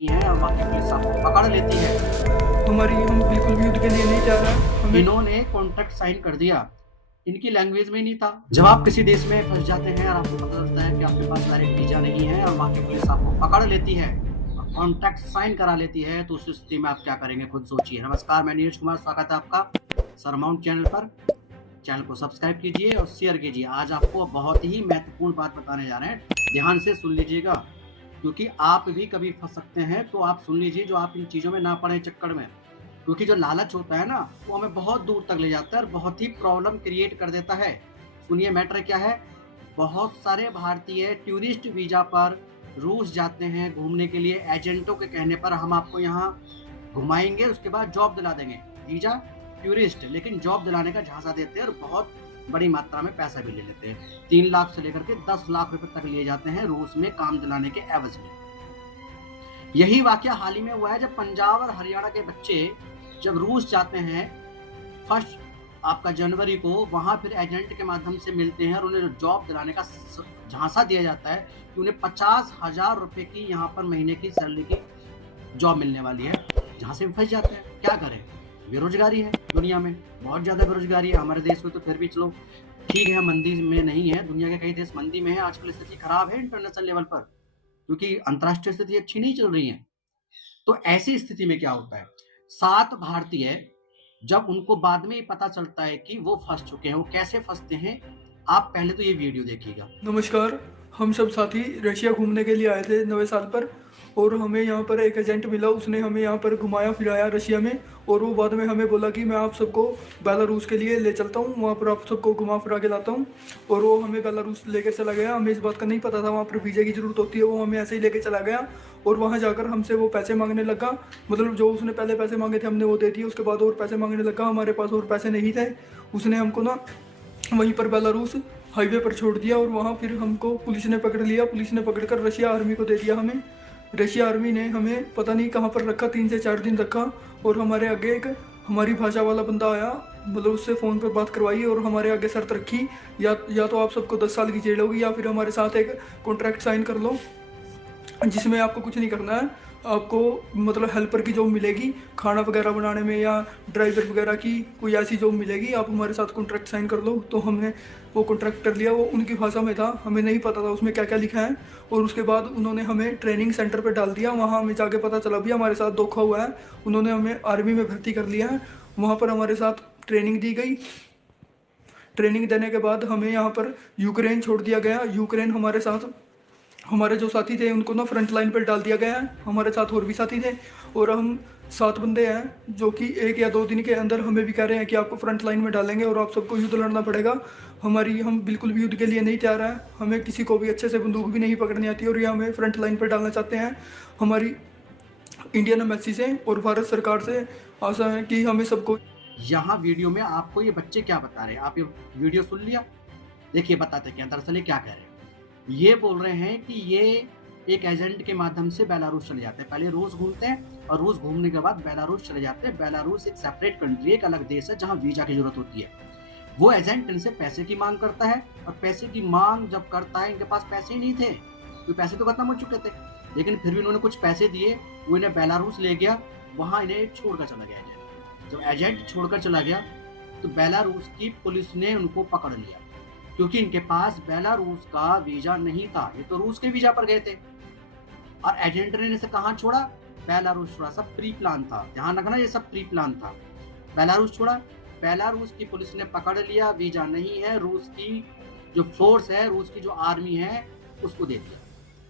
है और बाकी पुलिस आपको पकड़ लेती है। हमारी हम बिल्कुल भी युद्ध के लिए नहीं जा रहे हैं। हमें इन्होंने कॉन्ट्रैक्ट साइन कर दिया, इनकी लैंग्वेज में नहीं था। जब आप किसी देश में फंस जाते हैं और आपको पता चलता है कि आपके पास वैलिड वीजा नहीं है और वहाँ की पुलिस आपको पकड़ लेती है और कॉन्ट्रैक्ट साइन करा लेती है, तो उस स्थिति में आप क्या करेंगे खुद सोचिए। नमस्कार, मैं नीरज कुमार, स्वागत है आपका सरमाउंट चैनल पर। चैनल को सब्सक्राइब कीजिए और शेयर कीजिए। आज आपको बहुत ही महत्वपूर्ण बात बताने जा रहे हैं, ध्यान से सुन लीजिएगा, क्योंकि आप भी कभी फंस सकते हैं। तो आप सुन लीजिए, जो आप इन चीज़ों में ना पड़े चक्कर में, क्योंकि जो लालच होता है ना, वो हमें बहुत दूर तक ले जाता है और बहुत ही प्रॉब्लम क्रिएट कर देता है। सुनिए मैटर क्या है। बहुत सारे भारतीय टूरिस्ट वीजा पर रूस जाते हैं घूमने के लिए। एजेंटों के कहने पर हम आपको यहाँ घुमाएंगे, उसके बाद जॉब दिला देंगे। वीजा टूरिस्ट, लेकिन जॉब दिलाने का झांसा देते हैं और बहुत बड़ी मात्रा में पैसा भी ले लेते हैं। 3 लाख से लेकर के 10 लाख रुपए तक लिए जाते हैं रूस में काम दिलाने के एवज में। यही वाकया हाल ही में हुआ है, जब पंजाब और हरियाणा के बच्चे जब रूस जाते हैं फर्स्ट आपका जनवरी को, वहां फिर एजेंट के माध्यम से मिलते हैं और उन्हें जॉब दिलाने का झांसा दिया जाता है कि उन्हें 50,000 रुपए की यहाँ पर महीने की सैलरी की जॉब मिलने वाली है। जहाँ से फंस जाते हैं। क्या करें, बेरोजगारी है दुनिया में, बहुत ज्यादा बेरोजगारी है। हमारे देश में तो फिर भी चलो ठीक है, मंदी में नहीं है। दुनिया के कई देश मंदी में है। आजकल स्थिति खराब है इंटरनेशनल लेवल पर, क्योंकि अंतर्राष्ट्रीय स्थिति अच्छी नहीं चल रही है। तो ऐसी स्थिति में क्या होता है, 7 भारतीय जब उनको बाद में पता चलता है कि वो फंस चुके हैं, वो कैसे फंसते हैं, आप पहले तो ये वीडियो देखिएगा। नमस्कार, हम सब साथी रशिया घूमने के लिए आए थे नवे साल पर, और हमें यहाँ पर एक एजेंट मिला। उसने हमें यहाँ पर घुमाया फिराया रशिया में, और वो बाद में हमें बोला कि मैं आप सबको बेलारूस के लिए ले चलता हूँ, वहाँ पर आप सबको घुमा फिरा के लाता हूँ। और वो हमें बेलारूस लेकर चला गया। हमें इस बात का नहीं पता था वहाँ पर वीज़ा की ज़रूरत होती है। वो हमें ऐसे ही लेके चला गया और वहाँ जाकर हमसे वो पैसे मांगने लगा। मतलब जो उसने पहले पैसे मांगे थे हमने वो दे दिए, उसके बाद और पैसे मांगने लगा। हमारे पास और पैसे नहीं थे। उसने हमको ना वहीं पर बेलारूस हाईवे पर छोड़ दिया, और वहाँ फिर हमको पुलिस ने पकड़ लिया। पुलिस ने पकड़कर रशिया आर्मी को दे दिया हमें। रशिया आर्मी ने हमें पता नहीं कहाँ पर रखा, 3 से 4 दिन रखा। और हमारे आगे एक हमारी भाषा वाला बंदा आया, मतलब उससे फ़ोन पर बात करवाई और हमारे आगे शर्त रखी, या तो आप सबको 10 साल की जेल होगी, या फिर हमारे साथ एक कॉन्ट्रैक्ट साइन कर लो जिसमें आपको कुछ नहीं करना है। आपको मतलब हेल्पर की जॉब मिलेगी, खाना वगैरह बनाने में, या ड्राइवर वगैरह की कोई ऐसी जॉब मिलेगी। आप हमारे साथ कॉन्ट्रैक्ट साइन कर लो। तो हमने वो कॉन्ट्रैक्ट कर लिया। वो उनकी भाषा में था, हमें नहीं पता था उसमें क्या क्या लिखा है। और उसके बाद उन्होंने हमें ट्रेनिंग सेंटर पर डाल दिया। वहाँ हमें जाके पता चला भी हमारे साथ धोखा हुआ है। उन्होंने हमें आर्मी में भर्ती कर लिया है। वहाँ पर हमारे साथ ट्रेनिंग दी गई। ट्रेनिंग देने के बाद हमें यहाँ पर यूक्रेन छोड़ दिया गया। यूक्रेन हमारे साथ, हमारे जो साथी थे उनको ना फ्रंट लाइन पर डाल दिया गया है। हमारे साथ और भी साथी थे, और हम 7 बंदे हैं जो कि 1 या 2 दिन के अंदर हमें भी कह रहे हैं कि आपको फ्रंट लाइन में डालेंगे और आप सबको युद्ध लड़ना पड़ेगा। हम बिल्कुल भी युद्ध के लिए नहीं तैयार हैं। हमें किसी को भी अच्छे से बंदूक भी नहीं पकड़नी आती, और ये हमें फ्रंट लाइन पर डालना चाहते हैं। हमारी इंडियन एम्बेसी से और भारत सरकार से आशा है कि हमें सबको। यहाँ वीडियो में आपको ये बच्चे क्या बता रहे हैं, आप ये वीडियो सुन लिया। देखिए बताते क्या, दरअसल ये क्या कह रहे हैं। ये बोल रहे हैं कि ये एक एजेंट के माध्यम से बेलारूस चले जाते हैं। पहले रूस घूमते हैं और रूस घूमने के बाद बेलारूस चले जाते हैं। बेलारूस एक सेपरेट कंट्री, एक अलग देश है जहाँ वीजा की जरूरत होती है। वो एजेंट इनसे पैसे की मांग करता है, और पैसे की मांग जब करता है, इनके पास पैसे ही नहीं थे, तो पैसे तो खत्म हो चुके थे, लेकिन फिर भी उन्होंने कुछ पैसे दिए। वो इन्हें बेलारूस ले गया, वहाँ इन्हें छोड़कर चला गया एजेंट। जब एजेंट छोड़कर चला गया तो बेलारूस की पुलिस ने उनको पकड़ लिया, क्योंकि इनके पास बेलारूस का वीजा नहीं था। ये तो रूस के वीजा पर गए थे, और एजेंट ने इसे कहाँ छोड़ा, बेलारूस छोड़ा। सब प्री प्लान था, ध्यान रखना, ये सब प्री प्लान था। बेलारूस छोड़ा, बेलारूस की पुलिस ने पकड़ लिया, वीजा नहीं है। रूस की जो फोर्स है, रूस की जो आर्मी है, उसको दे दिया।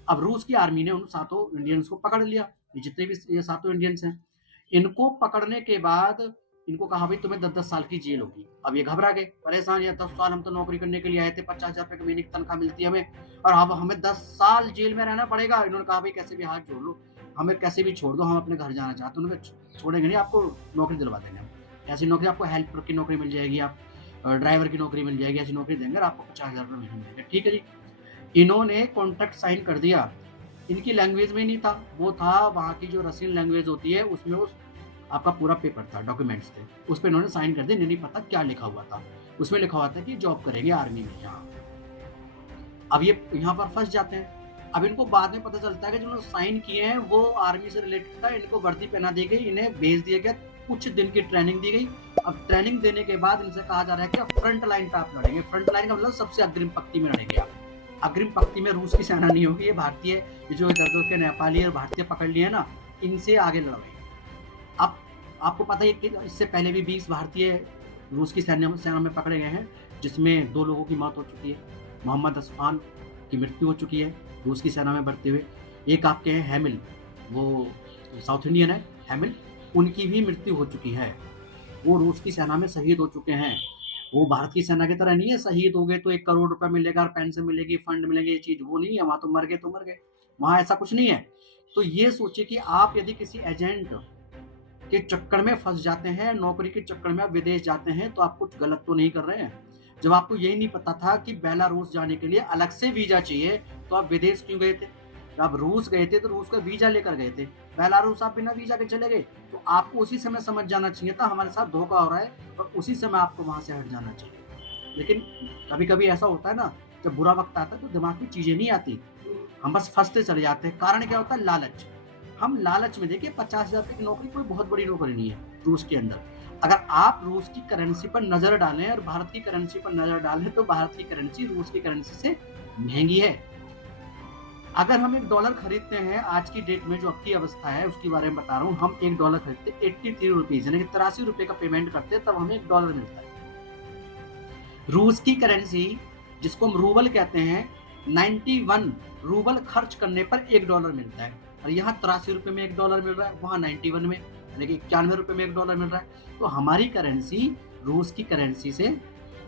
अब रूस की आर्मी ने उन 7 इंडियंस को पकड़ लिया। ये जितने भी ये 7 इंडियंस हैं, इनको पकड़ने के बाद इनको कहा भाई तुम्हें 10-10 साल की जेल होगी। अब ये घबरा गए, परेशान। या 10 साल हम तो नौकरी करने के लिए आए थे, 50,000 रुपए की महीने की तनख्वाह मिलती है हमें, और अब हमें 10 साल जेल में रहना पड़ेगा। इन्होंने कहा भाई कैसे भी हाथ जोड़ लो, हमें कैसे भी छोड़ दो, हम अपने घर जाना चाहते हैं। उन्होंने छोड़ेंगे नहीं, आपको नौकरी दिलवा देंगे हम। ऐसी नौकरी, आपको हेल्पर की नौकरी मिल जाएगी, आप ड्राइवर की नौकरी मिल जाएगी, ऐसी नौकरी देंगे और आपको 50,000 रुपये महीने मिलेंगे। ठीक है जी। इन्होंने कॉन्ट्रैक्ट साइन कर दिया। इनकी लैंग्वेज में नहीं था, वो था वहाँ की जो रशियन लैंग्वेज होती है, उसमें वो आपका पूरा पेपर था, डॉक्यूमेंट्स थे, उस पर इन्होंने साइन कर दिया। नहीं पता क्या लिखा हुआ था, उसमें लिखा हुआ था कि जॉब करेंगे आर्मी में यहाँ। अब ये यहाँ पर फंस जाते हैं। अब इनको बाद में पता चलता है कि जिन्होंने साइन किए हैं वो आर्मी से रिलेटेड था, इनको वर्दी पहना दी गई, इन्हें भेज दिया गया, कुछ दिन की ट्रेनिंग दी गई। अब ट्रेनिंग देने के बाद इनसे कहा जा रहा है कि आप फ्रंट लाइन पे आप लड़ेंगे। फ्रंट लाइन का मतलब सबसे अग्रिम पंक्ति में लड़ेंगे आप। अग्रिम पंक्ति में रूस की सेना नहीं होगी, ये भारतीय, ये जो इधर के नेपाली और भारतीय पकड़ लिए ना, इनसे आगे लड़ेंगे। अब आपको पता है कि इससे पहले भी 20 भारतीय रूस की सेना में पकड़े गए हैं, जिसमें 2 लोगों की मौत हो चुकी है। मोहम्मद असफान की मृत्यु हो चुकी है रूस की सेना में बढ़ते हुए। एक आपके हैं हैमिल, वो साउथ इंडियन है हैमिल, उनकी भी मृत्यु हो चुकी है। वो रूस की सेना में शहीद हो चुके हैं। वो भारत की सेना की तरह नहीं है, शहीद हो गए तो 1 करोड़ रुपए मिलेगा और पेंशन मिलेगी, फंड मिलेंगे, ये चीज़ वो नहीं है। वहाँ तो मर गए तो मर गए, वहाँ ऐसा कुछ नहीं है। तो ये सोचिए कि आप यदि किसी एजेंट के चक्कर में फंस जाते हैं, नौकरी के चक्कर में आप विदेश जाते हैं, तो आप कुछ गलत तो नहीं कर रहे हैं। जब आपको यही नहीं पता था कि बेलारूस जाने के लिए अलग से वीजा चाहिए, तो आप विदेश क्यों गए थे? जब आप रूस गए थे तो रूस का वीजा लेकर गए थे, बेलारूस आप बिना वीजा के चले गए। तो आपको उसी समय समझ जाना चाहिए था हमारे साथ धोखा हो रहा है, और उसी समय आपको वहां से हट जाना चाहिए। लेकिन कभी कभी ऐसा होता है ना, जब बुरा वक्त आता है तो दिमाग में चीजें नहीं आती, हम बस फंसते चले जाते हैं। कारण क्या होता है? लालच। हम लालच में, देखिए 50,000 रुपए की नौकरी कोई बहुत बड़ी नौकरी नहीं है रूस के अंदर। अगर आप रूस की करेंसी पर नजर डालें और भारत की करेंसी पर नजर डालें, तो भारत की करेंसी रूस की करेंसी से महंगी है। अगर हम $1 खरीदते हैं आज की डेट में, जो अब की अवस्था है उसके बारे में बता रहा हूँ, हम $1 खरीदते 83 रुपीज, यानी कि 83 रुपए का पेमेंट करते हैं, तब हमें $1 मिलता है। रूस की करेंसी, जिसको हम रूबल कहते हैं, 91 रूबल खर्च करने पर $1 मिलता है। और यहाँ 83 रुपए में $1 मिल रहा है, वहाँ 91 में, यानी कि 91 रुपए में $1 मिल रहा है। तो हमारी करेंसी रूस की करेंसी से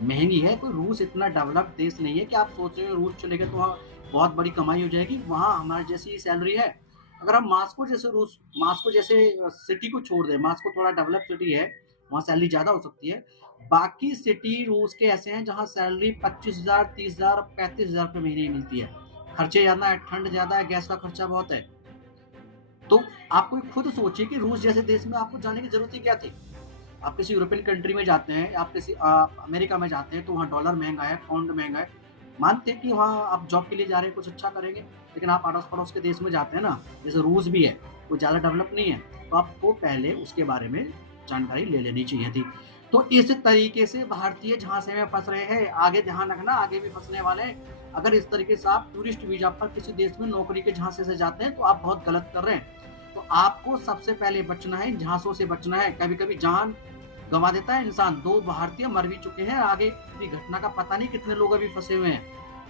महंगी है। कोई रूस इतना डेवलप्ड देश नहीं है कि आप सोच रहे हो रूस चले गए तो वहाँ बहुत बड़ी कमाई हो जाएगी। वहाँ हमारे जैसी सैलरी है। अगर हम मास्को जैसे सिटी को छोड़ दें, मास्को थोड़ा डेवलप सिटी है, वहाँ सैलरी ज़्यादा हो सकती है। बाकी सिटी रूस के ऐसे हैं जहाँ सैलरी 25,000, 30,000, 35,000 रुपये महीने मिलती है। खर्चे ज़्यादा है, ठंड ज़्यादा है, गैस का खर्चा बहुत है। तो आप कोई खुद सोचिए कि रूस जैसे देश में आपको जाने की जरूरत ही क्या थी? आप किसी यूरोपियन कंट्री में जाते हैं, आप किसी अमेरिका में जाते हैं, तो वहाँ डॉलर महंगा है, पाउंड महंगा है। मानते हैं कि वहाँ आप जॉब के लिए जा रहे हैं, कुछ अच्छा करेंगे, लेकिन आप अड़ोस पड़ोस के देश में जाते हैं ना, जैसे रूस भी है, वो ज़्यादा डेवलप नहीं है, तो आपको पहले उसके बारे में जानकारी ले लेनी चाहिए थी। तो इस तरीके से भारतीय झांसे में फंस रहे हैं। आगे ध्यान रखना, आगे भी फंसने वाले हैं। अगर इस तरीके से आप टूरिस्ट वीजा पर किसी देश में नौकरी के झांसे से जाते हैं, तो आप बहुत गलत कर रहे हैं। तो आपको सबसे पहले बचना है, झांसों से बचना है। कभी कभी जान गंवा देता है इंसान। 2 भारतीय मर भी चुके हैं, आगे की घटना का पता नहीं कितने लोग अभी फंसे हुए हैं,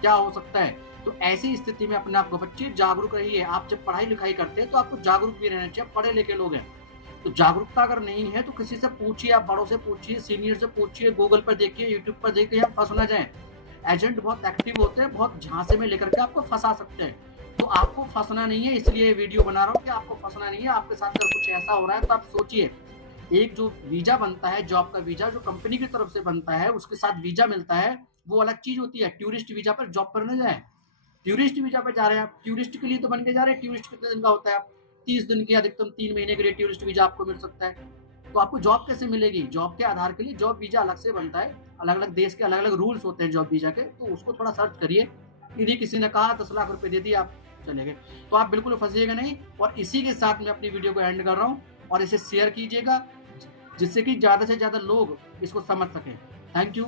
क्या हो सकता है। तो ऐसी स्थिति में अपने आप को बच्चे जागरूक रहिए। आप जब पढ़ाई लिखाई करते हैं तो आपको जागरूक भी रहना चाहिए। पढ़े लिखे लोग हैं, तो जागरूकता अगर नहीं है तो किसी से पूछिए, आप बड़ों से पूछिए, सीनियर से पूछिए, गूगल पर देखिए, यूट्यूब पर देखिए, हम फंस ना जाए। एजेंट बहुत एक्टिव होते हैं, बहुत झांसे में लेकर के आपको फंसा सकते हैं। तो आपको फंसना नहीं है, इसलिए वीडियो बना रहा हूँ कि आपको फंसना नहीं है। आपके साथ अगर कुछ ऐसा हो रहा है तो आप सोचिए, एक जो वीजा बनता है, जॉब का वीजा जो कंपनी की तरफ से बनता है, उसके साथ वीजा मिलता है, वो अलग चीज होती है। टूरिस्ट वीजा पर जॉब पर न जाए, टूरिस्ट वीजा पर जा रहे हैं आप, टूरिस्ट के लिए तो बन के जा रहे हैं। टूरिस्ट कितने दिन का होता है? आप 30 दिन के, अधिकतम 3 महीने के लिए टूरिस्ट वीजा आपको मिल सकता है। तो आपको जॉब कैसे मिलेगी? जॉब के आधार के लिए जॉब वीजा अलग से बनता है। अलग अलग देश के अलग अलग रूल्स होते हैं जॉब वीजा के, तो उसको थोड़ा सर्च करिए। यदि किसी ने कहा 10 लाख रुपए दे दिए, आप चले गए, तो आप बिल्कुल फंसिएगा नहीं। और इसी के साथ मैं अपनी वीडियो को एंड कर रहा हूँ, और इसे शेयर कीजिएगा जिससे कि ज्यादा से ज्यादा लोग इसको समझ सकें। Thank you.